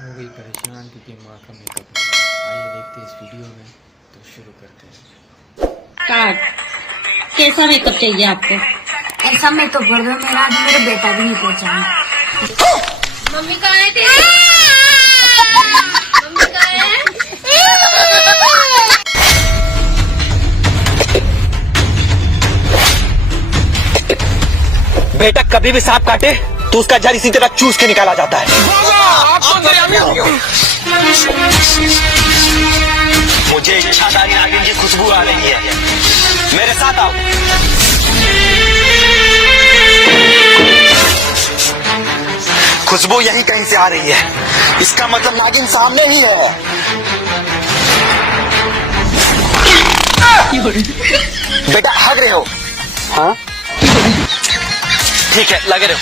हो गई परेशान क्योंकि माँ का मेकअप नहीं है। आइए देखते हैं इस वीडियो में, तो शुरू करते हैं। काट कैसा मेकअप चाहिए आपको? ऐसा मेकअप कर दो मेरा आज मेरा बेटा भी नहीं पहचाना। मम्मी कहाँ है तेरी? मम्मी कहाँ है? बेटा कभी भी सांप काटे तो उसका जड़ इसी तरह चूस के निकाला जाता है। मुझे इच्छाधारी नागिन की खुशबू आ रही है, मेरे साथ आओ। खुशबू यहीं कहीं से आ रही है, इसका मतलब नागिन सामने ही है। बेटा भाग रहे हो? हाँ ठीक है, लगे रहो।